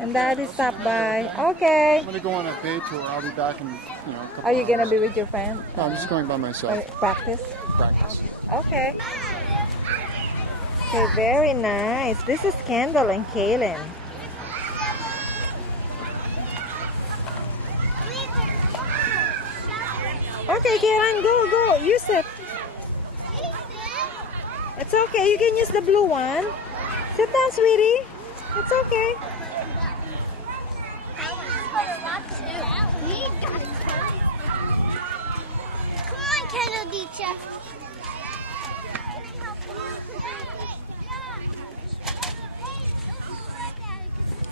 And Daddy stopped by. Okay. I'm gonna go on a bay tour. I'll be back in, a couple Are you gonna hours. be with your friend? No, I'm just going by myself. Practice? Practice. Okay. Okay, very nice. This is Kendall and Kaylin. Okay, Kaylin, go. Use it. It's okay. You can use the blue one. Sit down, sweetie. It's okay. Come on, Kendall teacher.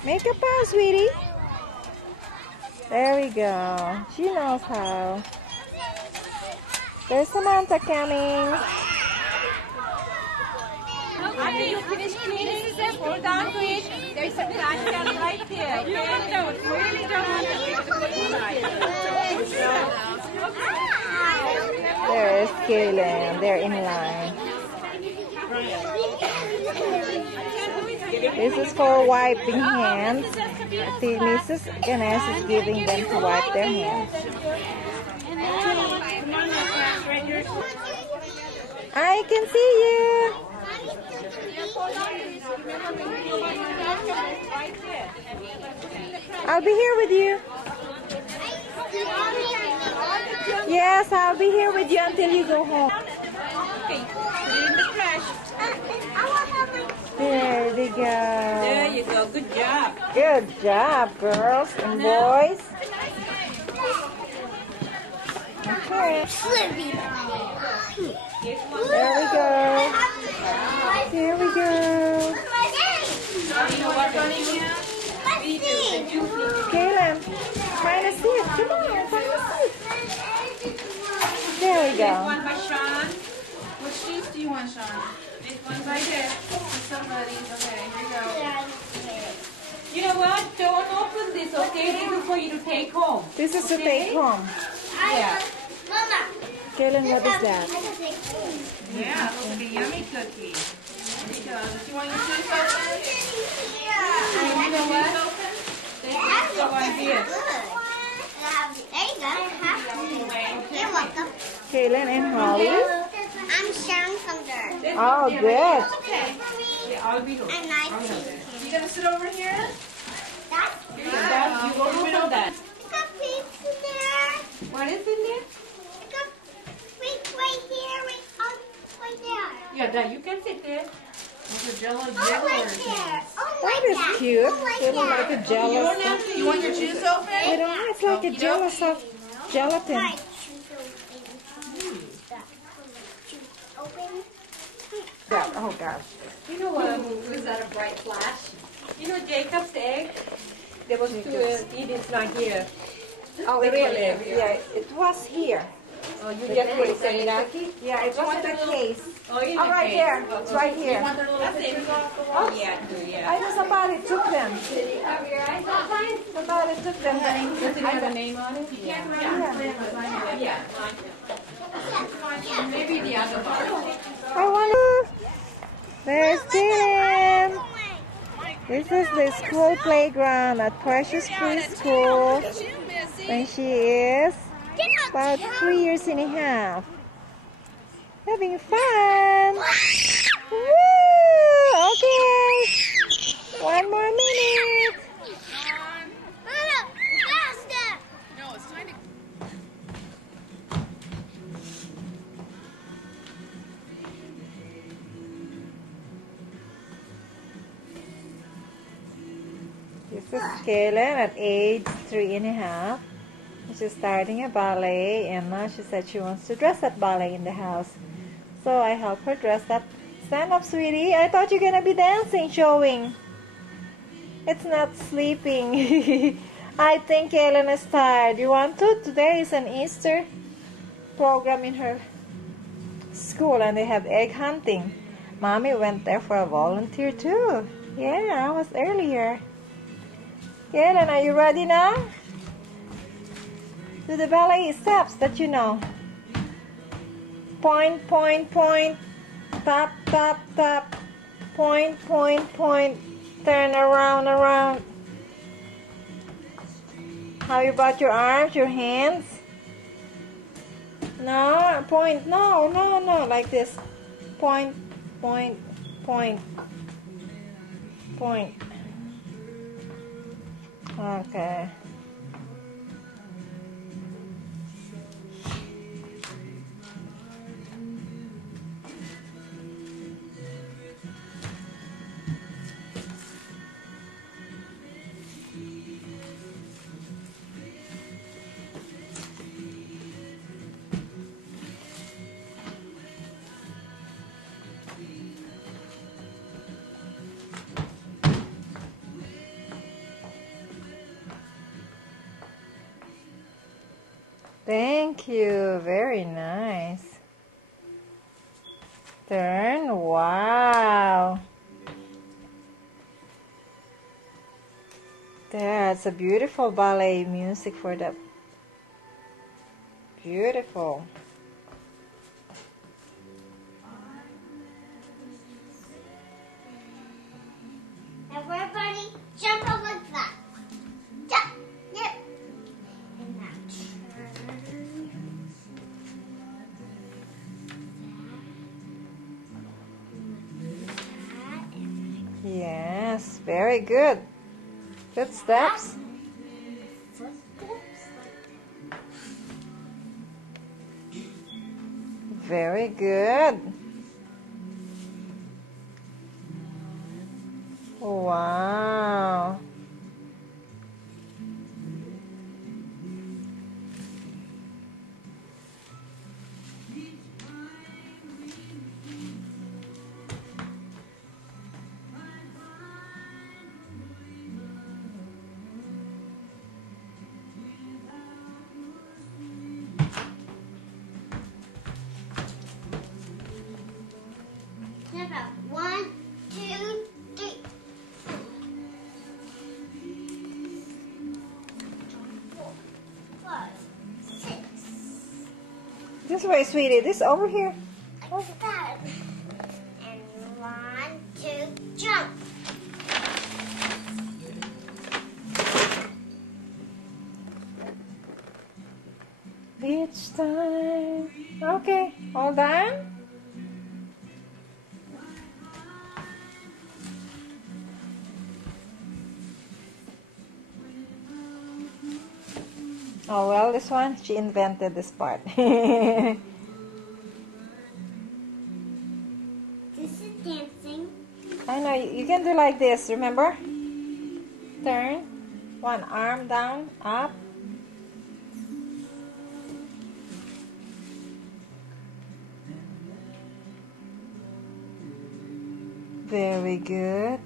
Make a paw, sweetie. There we go. She knows how. There's Samantha coming. After you finish cleaning, hold on to it. There's a trash can right there. You really don't want to put it aside. There's Kaylin. They're in line. This is for wiping hands. See, Mrs. Ganesh is giving them to wipe their hands. I can see you. I'll be here with you. Yes, I'll be here with you until you go home. Okay, put it in the trash. There we go. There you go. Good job. Good job, girls and boys. Okay. There we go. Here we go. You know what's running here? Kaylin, find a seat. Come on, find a seat. There we This go. one by Sean. Which cheese do you want, Sean? This one right there. Somebody's. Okay, here you go. You know what? Don't open this, okay? This is for you to take home. This is to take home. Yeah. Mama. Kaylin, what is that? Yeah, looks like a yummy cookie. There you go. Do you want your juice open? And you know what? Thank you. Go on here. There you go. You're welcome. Kaylin and Holly. I'm Sharon from there. Oh, good. Okay. Yeah, I'll be here. And nice to meet you. You gonna sit over here? That's Here you go. You go over with that. got pigs in there. What is in there? I got pigs right here, right there. Yeah, that you can sit there. There's a jello Oh, jiggler. right there. Oh, That like is that. cute. Oh, like Little that. like a You jello don't stuff. have to. You want your juice open? I don't know. It's like a jello soft gelatin. Right. Open. Yeah, oh gosh. You know what? Was that a bright flash? You know Jacob's egg? There was two. It's not here. Oh, The it real was, egg. yeah, it was here. Oh, you just put it in that? Yeah, it was in the case. Oh, in Oh, the right case. there. It's right You here. want the little pictures off the wall? Yeah, yeah. I know somebody took them. Somebody took them. Does it have a name on it? Yeah. Yeah. Maybe the other one. I wonder. There's Tim. This is the school playground at Precious Preschool. And she is about 3 years and a half. Having fun. Woo! Okay. 1 more minute. Mama, faster. This is Kaylin at age 3 and a half. She's starting a ballet, and now she said she wants to dress at ballet in the house. So I help her dress up. Stand up, sweetie. I thought you're gonna be dancing, showing. It's not sleeping. I think Kaylin is tired. You want to? Today is an Easter program in her school, and they have egg hunting. Mommy went there for a volunteer too. Yeah, I was earlier. Kaylin, are you ready now? Do the ballet steps that you know. Point, point, point. Tap, tap, tap. Point, point, point. Turn around, around. How about your arms, your hands? No, point. No, no, no. Like this. Point, point, point, point. Okay. Thank you. Very nice. Turn. Wow. That's a beautiful ballet music for the beautiful. Everybody jump over that. Jump. Yep. And now turn. Yes, very good. Good steps. Footsteps. Very good. Wow. About 1, 2, 3. 4, 5, 6. This way, sweetie. This over here. Like that. And 1, 2, jump. Each time. Okay, all done? Oh well, this one, she invented this part. This is dancing. I know, you can do like this, remember? Turn, one arm down, up. Very good.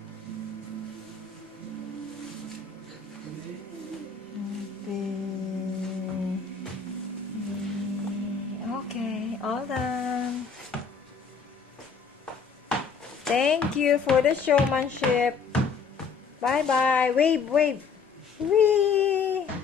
Okay, all done. Thank you for the showmanship. Bye bye. Wave, wave. Wee. Okay.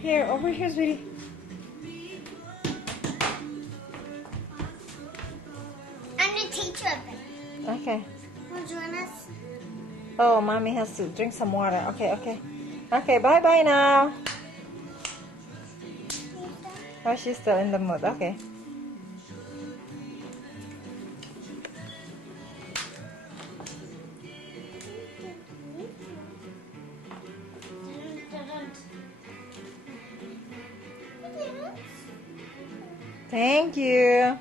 Here, over here, sweetie. I'm the teacher of it. Okay. Want to join us? Oh, mommy has to drink some water. Okay, okay. Okay, bye bye now. Oh, she's still in the mood. Okay. Thank you.